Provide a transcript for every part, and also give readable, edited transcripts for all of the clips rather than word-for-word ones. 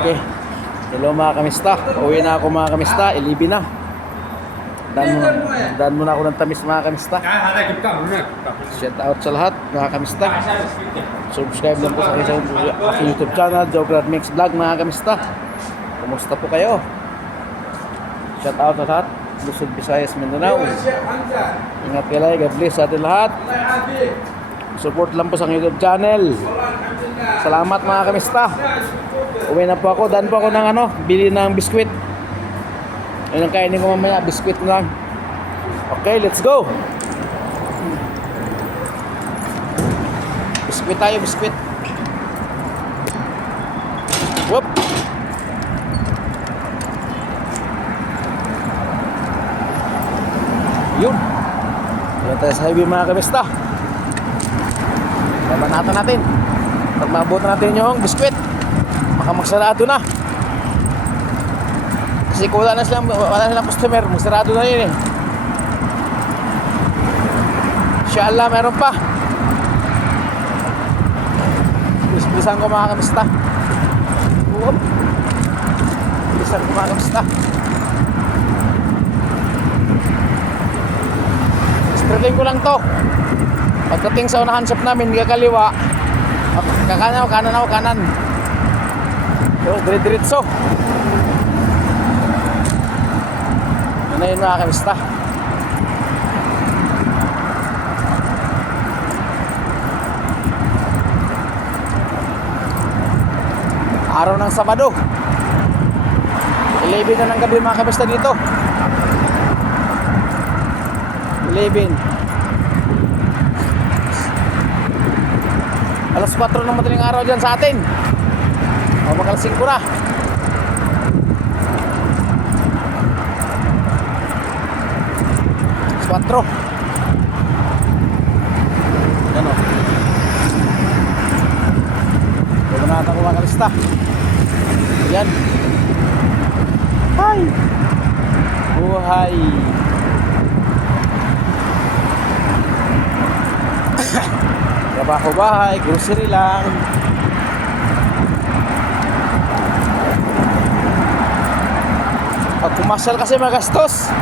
Okay. Hello mga kamista. Uwi na ako mga kamista. 11 na. Dan muna ako ng tamis mga kamista. Shout out sa lahat mga kamista. Subscribe lang po sa aking YouTube channel, Jograd Mix Vlog mga kamista. Kumusta po kayo? Shout out sa lahat. Luzon, Visayas, Mindanao. Ingat kayo lang. God bless sa atin lahat. Support lang po sa YouTube channel. Salamat mga kamista. Uwi na po ako. Dan po ako ng bili ng biskwit. Ayun ang kainin ko mamaya. Biskwit lang. Okay, let's go. Biskwit tayo, biskwit. Whoop. Yun. Yan tayo sa highway mga kamista. Labanatan natin. Pag maabot natin yung biskwit, baka magsarado na. Kasi kung wala na silang customer, magsarado na yun eh. Inshallah meron pa. Bilisan ko mga kamista. Bilisan ko mga kamista. Spreading ko lang to. Pagdating sa unahan shop namin, kaliwa. Kanan ako, kanan. So, diretso. Ano yun mga kamista? Araw ng Sabado. 11 na ng gabi mga kamista dito. 11. Alas 4 ng madaling araw dyan sa atin. O mag-alas 5 na. Alas 4. Yan o. Huwag na natin kumakalista. Yan. Hi. Buhay. Trabaho bahay, grocery lang. Pag pumasal kasi magastos.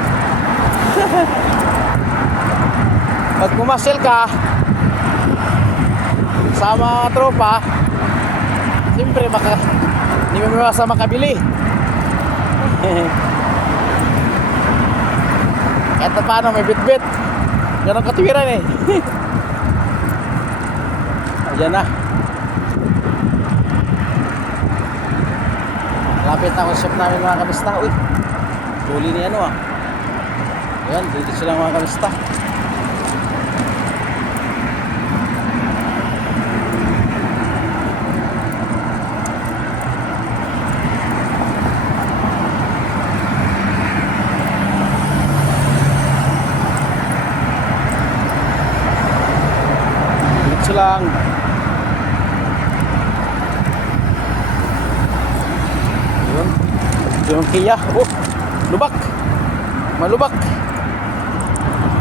Pag pumasal ka sa mga tropa, siyempre hindi mo mawasa makabili. Kahit na paano may bit-bit. Ganun katuwiran eh. Ayan na. Lapit na ang shop namin mga kamista. Uy, huli ni ayan, dito sila mga kamista. Dito lang. Yung Kia, lubak. Malubak.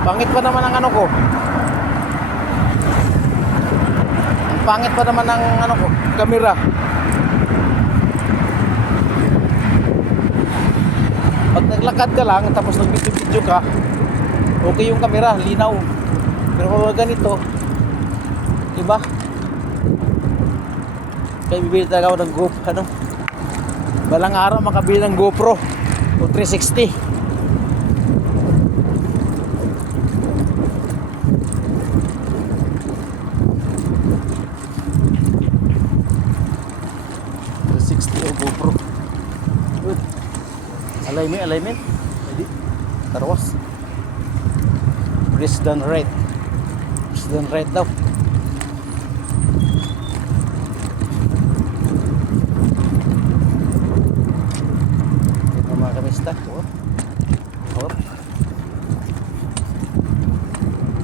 Pangit pa naman ang ko. Pangit pa naman ang ko, camera. Pag naglakad ka lang tapos nag-video ka, okay yung camera, linaw. Pero kung ganito, iba. Kaya bibili talaga ako ng GoPro, balang araw makabili ng GoPro o 360. O GoPro. Good. Alignment. Ready? Tarwas. Press down right daw. Kamista.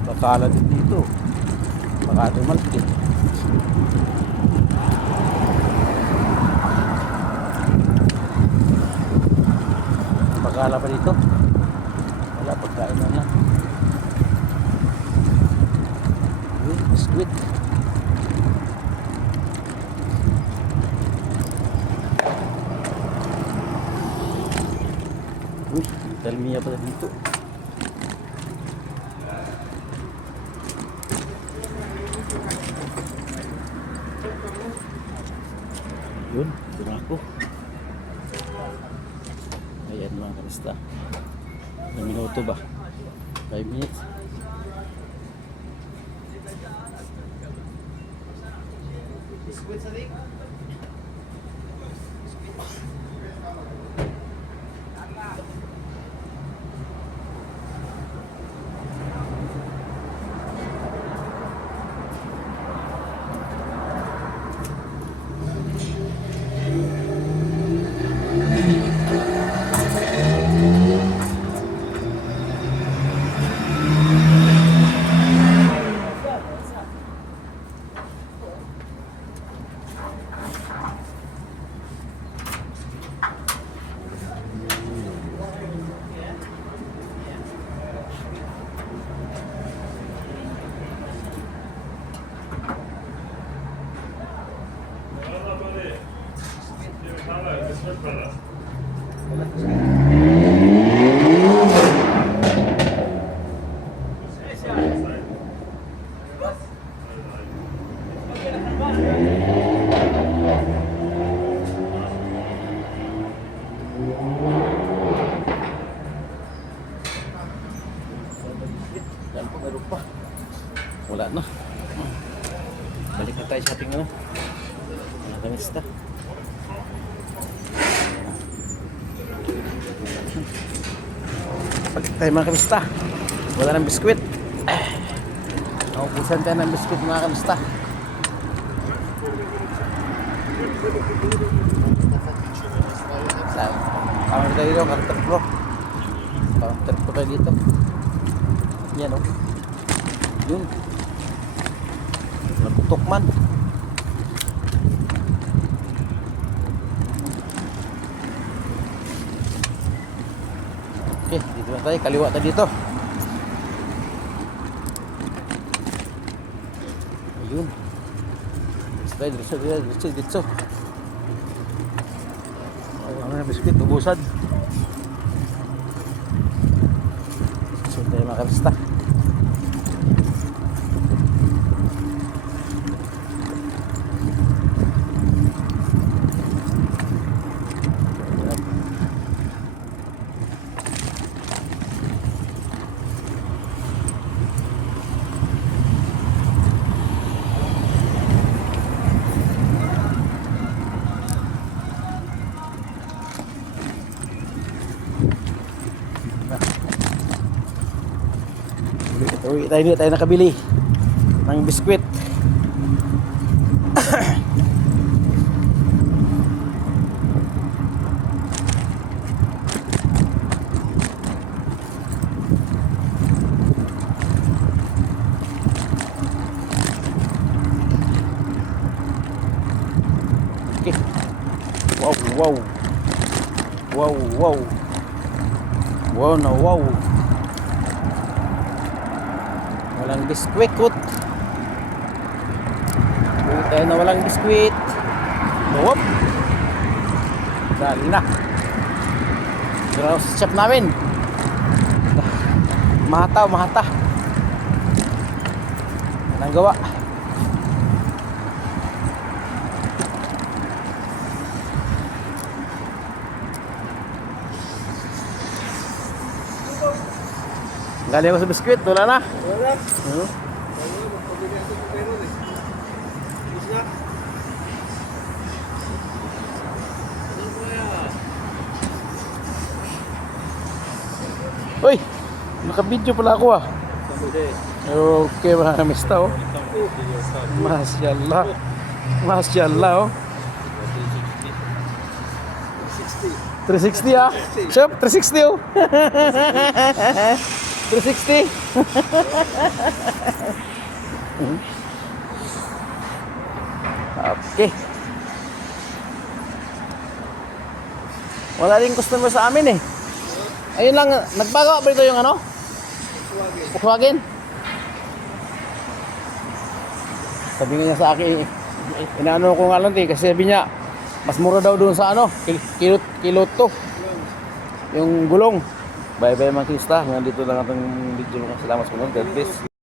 Bakala din dito. Baka dumalti. Bakala pa dito. Wala, pagkain na lang. Biskuit. Dalmiya pala dito. Yun, doon ako. Ayan mga kamista. Ilang minuto ba? 5 minutes. Yan po, meron pa. Wala na. Balik na tayo sa ating ano. Mga kamista. Balik tayo mga kamista. Wala ng biskwit. Naupusan tayo ng biskwit mga kamista. Counter tayo dito, counter pro. Counter pro tayo dito. Yan o. Yun. Nagputok man. Okay, dito na tayo. Kaliwa tayo dito. Ayun. Dito. Ano na biskuit, ubusan. So tayo mga kamista. Uwi tayo, hindi tayo nakabili ng biskwit. Okay. Wow. Wow na wow. Walang biskwit. Tayo na walang biskwit. Whoop. Dali na. Pero sa shop namin. Mahata. Anong gawa? Galing ako sa biskwit, wala na. Uy, naka-video pala ako ah. Okay, mga kamista oh. Masyaallah oh. 360 ah. Chef, 360 oh. 360. Okay. Wala rin customer sa amin eh. Ayun lang, nagbago ba ito yung ano? Volkswagen. Sabi niya sa akin, inaano ko nga lang kasi sabi niya, mas mura daw doon sa ano, kilo to. Yung gulong. Bye bye mga kista. Hanggang dito lang ating video. Salamat sa mga. God bless.